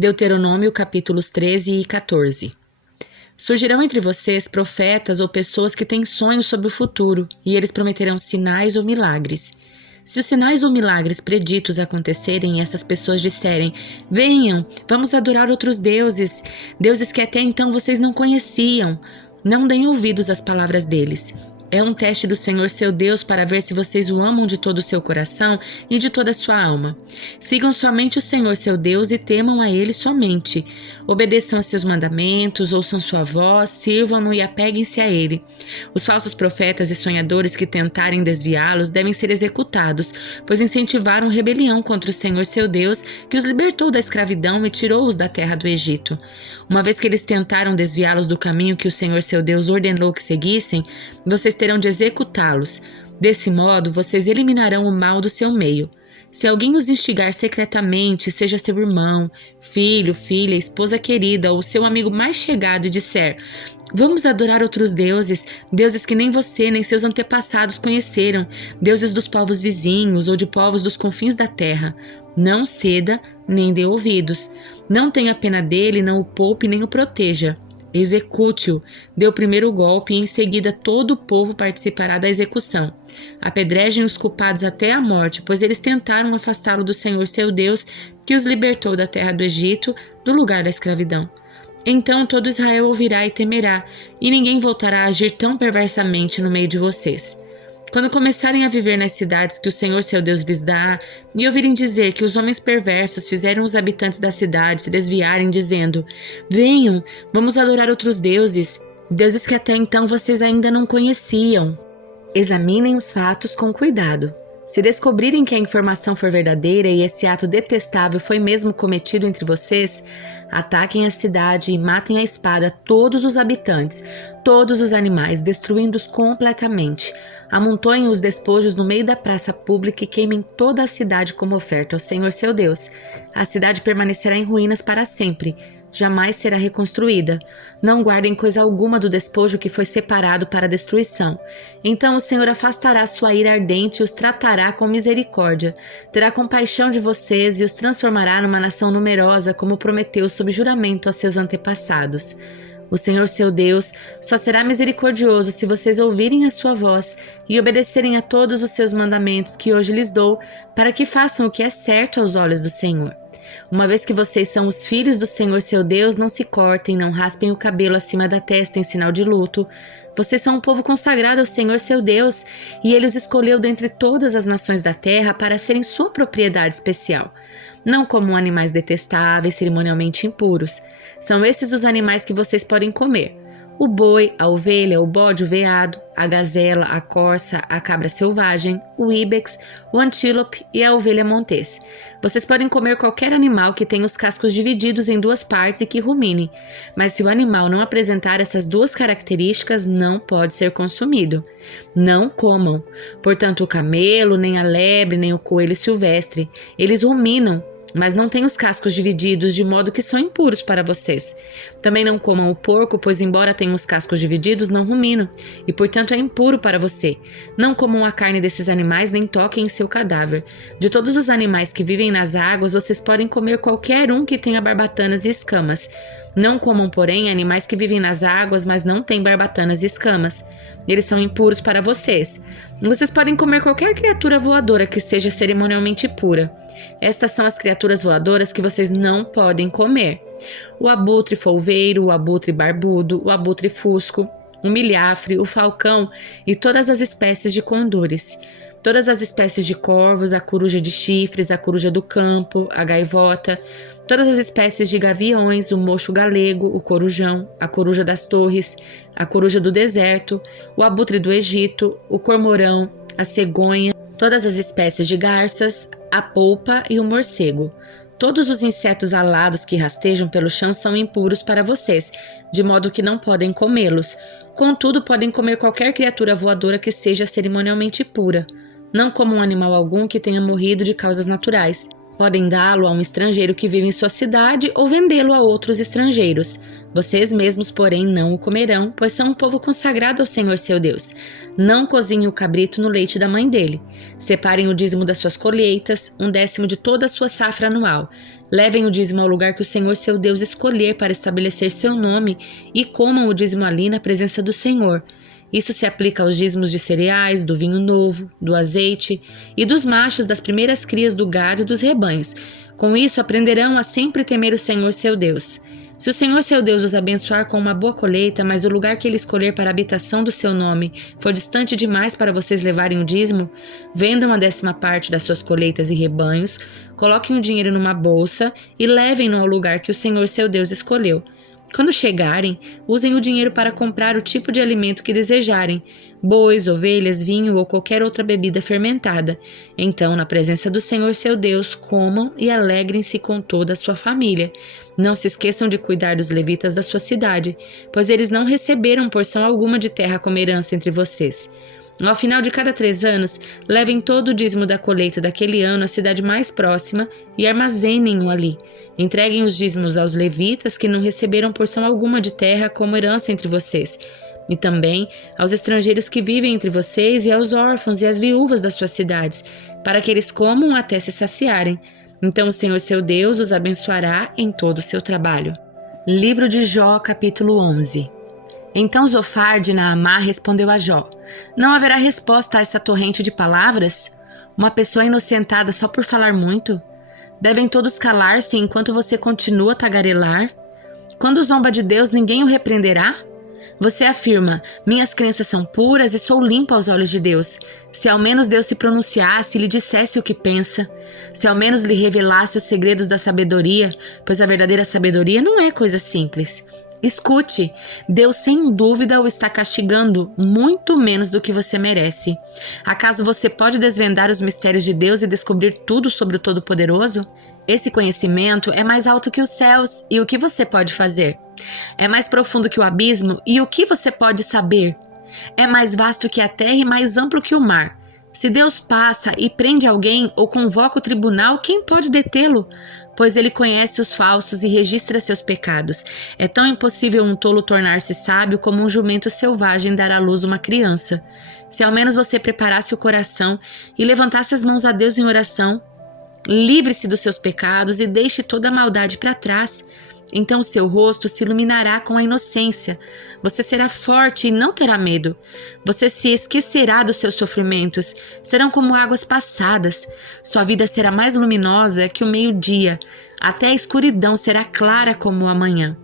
Deuteronômio capítulos 13 e 14. Surgirão entre vocês profetas ou pessoas que têm sonhos sobre o futuro, e eles prometerão sinais ou milagres. Se os sinais ou milagres preditos acontecerem e essas pessoas disserem: venham, vamos adorar outros deuses, deuses que até então vocês não conheciam, não deem ouvidos às palavras deles. É um teste do Senhor seu Deus para ver se vocês o amam de todo o seu coração e de toda a sua alma. Sigam somente o Senhor seu Deus e temam a Ele somente. Obedeçam a seus mandamentos, ouçam sua voz, sirvam-no e apeguem-se a Ele. Os falsos profetas e sonhadores que tentarem desviá-los devem ser executados, pois incentivaram rebelião contra o Senhor seu Deus, que os libertou da escravidão e tirou-os da terra do Egito. Uma vez que eles tentaram desviá-los do caminho que o Senhor seu Deus ordenou que seguissem, vocês terão de executá-los. Desse modo, vocês eliminarão o mal do seu meio. Se alguém os instigar secretamente, seja seu irmão, filho, filha, esposa querida ou seu amigo mais chegado e disser: vamos adorar outros deuses, deuses que nem você nem seus antepassados conheceram, deuses dos povos vizinhos ou de povos dos confins da terra, não ceda nem dê ouvidos. Não tenha pena dele, não o poupe nem o proteja. Execute-o, dê o primeiro golpe e em seguida todo o povo participará da execução. Apedrejem os culpados até a morte, pois eles tentaram afastá-lo do Senhor seu Deus, que os libertou da terra do Egito, do lugar da escravidão. Então todo Israel ouvirá e temerá, e ninguém voltará a agir tão perversamente no meio de vocês. Quando começarem a viver nas cidades que o Senhor seu Deus lhes dá, e ouvirem dizer que os homens perversos fizeram os habitantes da cidade se desviarem, dizendo: venham, vamos adorar outros deuses, deuses que até então vocês ainda não conheciam. Examinem os fatos com cuidado. Se descobrirem que a informação for verdadeira e esse ato detestável foi mesmo cometido entre vocês, ataquem a cidade e matem à espada todos os habitantes, todos os animais, destruindo-os completamente. Amontoem os despojos no meio da praça pública e queimem toda a cidade como oferta ao Senhor seu Deus. A cidade permanecerá em ruínas para sempre. Jamais será reconstruída. Não guardem coisa alguma do despojo que foi separado para a destruição. Então o Senhor afastará sua ira ardente e os tratará com misericórdia. Terá compaixão de vocês e os transformará numa nação numerosa, como prometeu sob juramento a seus antepassados. O Senhor seu Deus só será misericordioso se vocês ouvirem a sua voz e obedecerem a todos os seus mandamentos que hoje lhes dou, para que façam o que é certo aos olhos do Senhor. Uma vez que vocês são os filhos do Senhor seu Deus, não se cortem, não raspem o cabelo acima da testa em sinal de luto. Vocês são um povo consagrado ao Senhor seu Deus, e Ele os escolheu dentre todas as nações da terra para serem sua propriedade especial. Não comam animais detestáveis, cerimonialmente impuros. São esses os animais que vocês podem comer: o boi, a ovelha, o bode, o veado, a gazela, a corça, a cabra selvagem, o íbex, o antílope e a ovelha montês. Vocês podem comer qualquer animal que tenha os cascos divididos em duas partes e que rumine, mas se o animal não apresentar essas duas características, não pode ser consumido. Não comam, portanto, o camelo, nem a lebre, nem o coelho silvestre. Eles ruminam, mas não têm os cascos divididos, de modo que são impuros para vocês. Também não comam o porco, pois embora tenham os cascos divididos, não ruminam, e portanto é impuro para você. Não comam a carne desses animais, nem toquem em seu cadáver. De todos os animais que vivem nas águas, vocês podem comer qualquer um que tenha barbatanas e escamas. Não comam, porém, animais que vivem nas águas, mas não têm barbatanas e escamas. Eles são impuros para vocês. Vocês podem comer qualquer criatura voadora que seja cerimonialmente pura. Estas são as criaturas voadoras que vocês não podem comer: o abutre folveiro, o abutre barbudo, o abutre fusco, o milhafre, o falcão e todas as espécies de condores. Todas as espécies de corvos, a coruja de chifres, a coruja do campo, a gaivota, todas as espécies de gaviões, o mocho galego, o corujão, a coruja das torres, a coruja do deserto, o abutre do Egito, o cormorão, a cegonha, todas as espécies de garças, a polpa e o morcego. Todos os insetos alados que rastejam pelo chão são impuros para vocês, de modo que não podem comê-los. Contudo, podem comer qualquer criatura voadora que seja cerimonialmente pura. Não comam animal algum que tenha morrido de causas naturais. Podem dá-lo a um estrangeiro que vive em sua cidade ou vendê-lo a outros estrangeiros. Vocês mesmos, porém, não o comerão, pois são um povo consagrado ao Senhor seu Deus. Não cozinhem o cabrito no leite da mãe dele. Separem o dízimo das suas colheitas, 1/10 de toda a sua safra anual. Levem o dízimo ao lugar que o Senhor seu Deus escolher para estabelecer seu nome e comam o dízimo ali na presença do Senhor. Isso se aplica aos dízimos de cereais, do vinho novo, do azeite e dos machos das primeiras crias do gado e dos rebanhos. Com isso aprenderão a sempre temer o Senhor seu Deus. Se o Senhor seu Deus os abençoar com uma boa colheita, mas o lugar que ele escolher para a habitação do seu nome for distante demais para vocês levarem o dízimo, vendam a 10ª parte das suas colheitas e rebanhos, coloquem o dinheiro numa bolsa e levem-no ao lugar que o Senhor seu Deus escolheu. Quando chegarem, usem o dinheiro para comprar o tipo de alimento que desejarem, bois, ovelhas, vinho ou qualquer outra bebida fermentada. Então, na presença do Senhor seu Deus, comam e alegrem-se com toda a sua família. Não se esqueçam de cuidar dos levitas da sua cidade, pois eles não receberam porção alguma de terra como herança entre vocês. Ao final de cada 3 anos, levem todo o dízimo da colheita daquele ano à cidade mais próxima e armazenem-o ali. Entreguem os dízimos aos levitas que não receberam porção alguma de terra como herança entre vocês, e também aos estrangeiros que vivem entre vocês e aos órfãos e às viúvas das suas cidades, para que eles comam até se saciarem. Então o Senhor seu Deus os abençoará em todo o seu trabalho. Livro de Jó, capítulo 11. Então Zofar de Naamá respondeu a Jó: Não haverá resposta a essa torrente de palavras? Uma pessoa inocentada só por falar muito? Devem todos calar-se enquanto você continua a tagarelar? Quando zomba de Deus, ninguém o repreenderá? Você afirma: minhas crenças são puras e sou limpo aos olhos de Deus. Se ao menos Deus se pronunciasse e lhe dissesse o que pensa, se ao menos lhe revelasse os segredos da sabedoria, pois a verdadeira sabedoria não é coisa simples. Escute, Deus sem dúvida o está castigando muito menos do que você merece. Acaso você pode desvendar os mistérios de Deus e descobrir tudo sobre o Todo-Poderoso? Esse conhecimento é mais alto que os céus, e o que você pode fazer? É mais profundo que o abismo, e o que você pode saber? É mais vasto que a terra e mais amplo que o mar. Se Deus passa e prende alguém ou convoca o tribunal, quem pode detê-lo? Pois ele conhece os falsos e registra seus pecados. É tão impossível um tolo tornar-se sábio como um jumento selvagem dar à luz uma criança. Se ao menos você preparasse o coração e levantasse as mãos a Deus em oração, livre-se dos seus pecados e deixe toda a maldade para trás. Então seu rosto se iluminará com a inocência. Você será forte e não terá medo. Você se esquecerá dos seus sofrimentos. Serão como águas passadas. Sua vida será mais luminosa que o meio-dia. Até a escuridão será clara como o amanhã.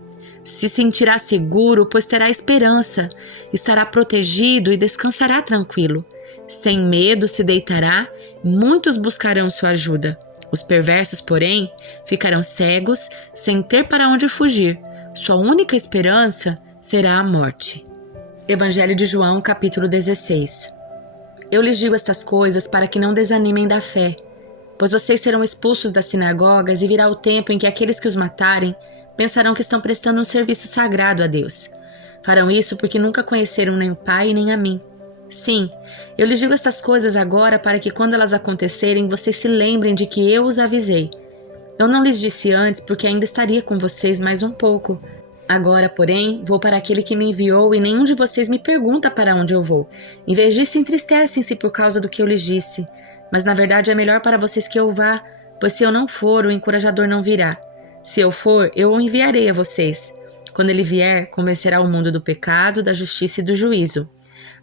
Se sentirá seguro, pois terá esperança. Estará protegido e descansará tranquilo. Sem medo se deitará. Muitos buscarão sua ajuda. Os perversos, porém, ficarão cegos, sem ter para onde fugir. Sua única esperança será a morte. Evangelho de João, capítulo 16. Eu lhes digo estas coisas para que não desanimem da fé, pois vocês serão expulsos das sinagogas e virá o tempo em que aqueles que os matarem pensarão que estão prestando um serviço sagrado a Deus. Farão isso porque nunca conheceram nem o Pai nem a mim. Sim, eu lhes digo estas coisas agora para que quando elas acontecerem vocês se lembrem de que eu os avisei. Eu não lhes disse antes porque ainda estaria com vocês mais um pouco. Agora, porém, vou para aquele que me enviou e nenhum de vocês me pergunta para onde eu vou. Em vez disso, entristecem-se por causa do que eu lhes disse. Mas na verdade é melhor para vocês que eu vá, pois se eu não for, o encorajador não virá. Se eu for, eu o enviarei a vocês. Quando ele vier, convencerá o mundo do pecado, da justiça e do juízo.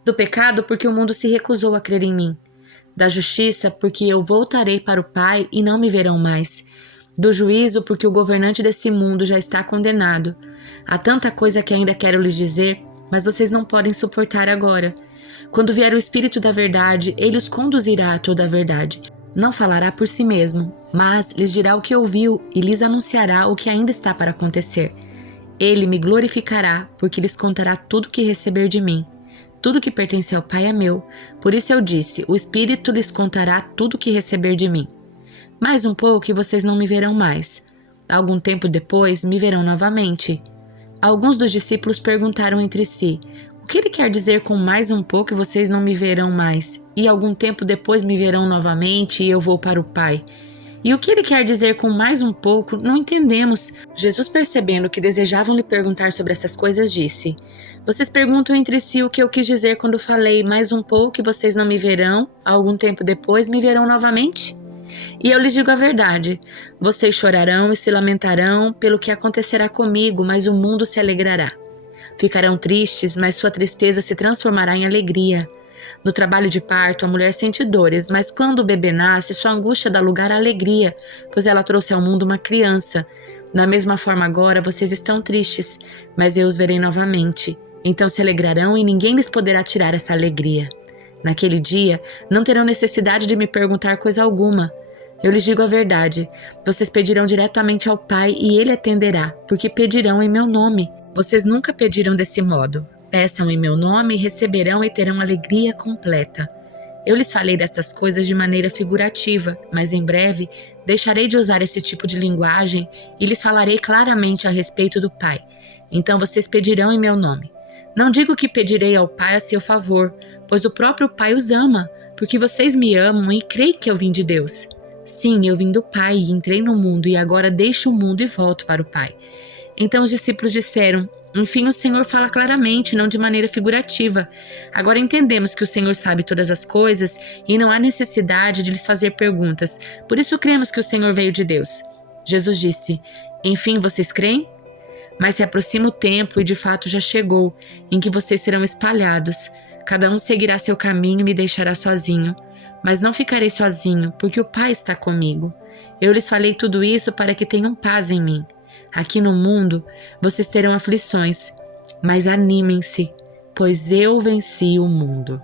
Do pecado, porque o mundo se recusou a crer em mim. Da justiça, porque eu voltarei para o Pai e não me verão mais. Do juízo, porque o governante desse mundo já está condenado. Há tanta coisa que ainda quero lhes dizer, mas vocês não podem suportar agora. Quando vier o Espírito da verdade, ele os conduzirá a toda a verdade. Não falará por si mesmo, mas lhes dirá o que ouviu e lhes anunciará o que ainda está para acontecer. Ele me glorificará, porque lhes contará tudo o que receber de mim. Tudo que pertence ao Pai é meu. Por isso eu disse, o Espírito lhes contará tudo o que receber de mim. Mais um pouco e vocês não me verão mais. Algum tempo depois me verão novamente. Alguns dos discípulos perguntaram entre si, o que ele quer dizer com mais um pouco e vocês não me verão mais? E algum tempo depois me verão novamente e eu vou para o Pai. E o que ele quer dizer com mais um pouco, não entendemos. Jesus, percebendo que desejavam lhe perguntar sobre essas coisas, disse, vocês perguntam entre si o que eu quis dizer quando falei mais um pouco e vocês não me verão, algum tempo depois me verão novamente? E eu lhes digo a verdade: vocês chorarão e se lamentarão pelo que acontecerá comigo, mas o mundo se alegrará. Ficarão tristes, mas sua tristeza se transformará em alegria. No trabalho de parto, a mulher sente dores, mas quando o bebê nasce, sua angústia dá lugar à alegria, pois ela trouxe ao mundo uma criança. Da mesma forma agora, vocês estão tristes, mas eu os verei novamente. Então se alegrarão e ninguém lhes poderá tirar essa alegria. Naquele dia, não terão necessidade de me perguntar coisa alguma. Eu lhes digo a verdade: vocês pedirão diretamente ao Pai e Ele atenderá, porque pedirão em meu nome. Vocês nunca pediram desse modo. Peçam em meu nome e receberão e terão alegria completa. Eu lhes falei destas coisas de maneira figurativa, mas em breve deixarei de usar esse tipo de linguagem e lhes falarei claramente a respeito do Pai. Então vocês pedirão em meu nome. Não digo que pedirei ao Pai a seu favor, pois o próprio Pai os ama, porque vocês me amam e creem que eu vim de Deus. Sim, eu vim do Pai e entrei no mundo e agora deixo o mundo e volto para o Pai. Então os discípulos disseram: enfim, o Senhor fala claramente, não de maneira figurativa. Agora entendemos que o Senhor sabe todas as coisas e não há necessidade de lhes fazer perguntas. Por isso cremos que o Senhor veio de Deus. Jesus disse: enfim, vocês creem? Mas se aproxima o tempo, e de fato já chegou, em que vocês serão espalhados. Cada um seguirá seu caminho e me deixará sozinho. Mas não ficarei sozinho, porque o Pai está comigo. Eu lhes falei tudo isso para que tenham paz em mim. Aqui no mundo vocês terão aflições, mas animem-se, pois eu venci o mundo.